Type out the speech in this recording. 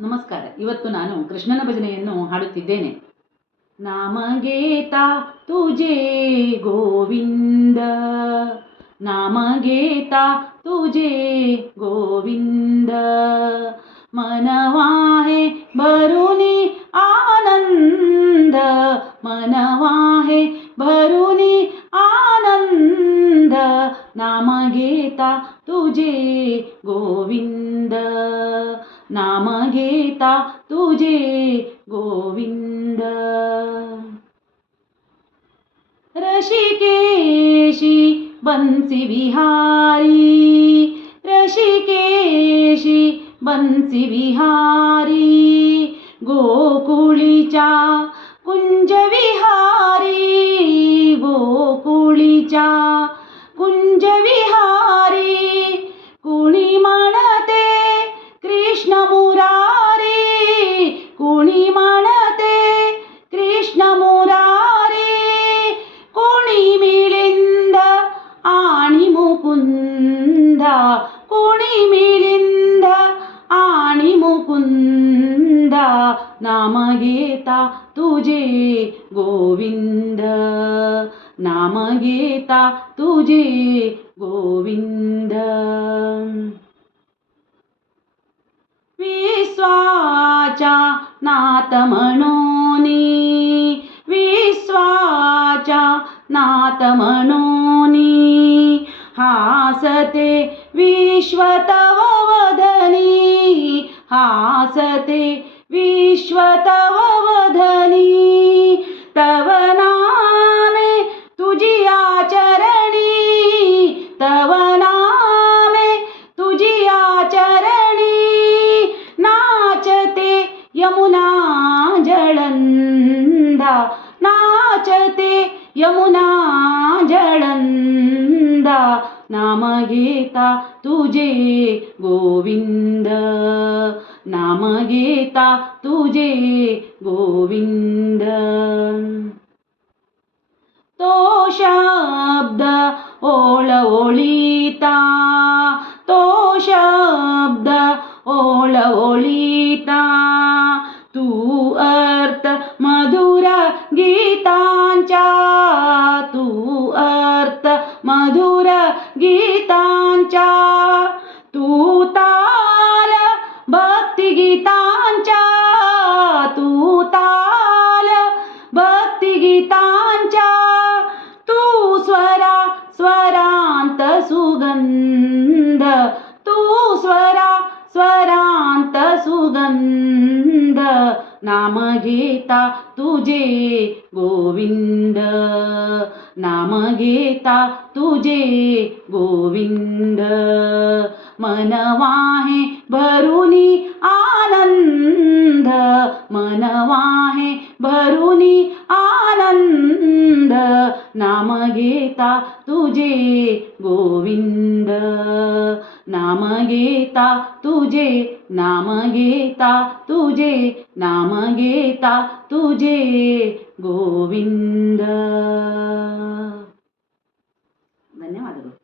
ನಮಸ್ಕಾರ. ಇವತ್ತು ನಾನು ಕೃಷ್ಣನ ಭಜನೆಯನ್ನು ಹಾಡುತ್ತಿದ್ದೇನೆ. ನಾಮಗೇತಾ ತುಜೆ ಗೋವಿಂದ, ನಾಮಗೇತಾ ತುಜೆ ಗೋವಿಂದ, मनवाहे भरुनी आनंद, मनवाहे भरुनी आनंद, नाम घेता तुझे गोविंद, नाम घेता तुझे गोविंद. ऋषिकेशी बंसी विहारी, ऋषिकेशी बंसी विहारी, गोकुळीच्या कुंज विहारी, गोकुळीच्या कुंज विहारी, कुणी म्हणते कृष्ण मुरारी, कुणी म्हणते कृष्ण मुरारी, कुणी मिलिंद आणि मुकुंदा, कुणी मिलिंद आणि मुकुंदा, नाम घेता तुझे गोविंद, नाम घेता तुझे गोविंद. विश्वाच्या नाथ म्हणोनी, विश्वाच्या नाथ म्हणोनी, हासते विश्व तव वदनी, हासते विश्व तव वदनी, तव नामे तुझी आचरणी, तव नामे तुझी आचरणी, नाचते यमुना जळंदा, नाचते यमुना जळंदा, नाम घेता तुझे गोविंद, नाम घेता तुझे गोविंद. तो शब्द ओळओळीता, तो शब्द ओळओळीता, तू अर्थ मधुर गीतांचा, तू अर्थ मधुर गीतांचा, तू ताल भक्ती गीतांचा, तू ताल भक्ती गीतांचा, तू स्वरा स्वरांत सुगंध, तू स्वरा स्वरांत सुगंध, नाम घेता तुझे गोविंद, नाम घेता तुझे गोविंद, मनवाहे भरुनी आनंद, मनवाहे भरुनी आनंद, नाम घेता तुझे गोविंद, नाम घेता तुझे, नाम घेता तुझे, नाम घेता तुझे गोविंद. ಧನ್ಯವಾದಗಳು.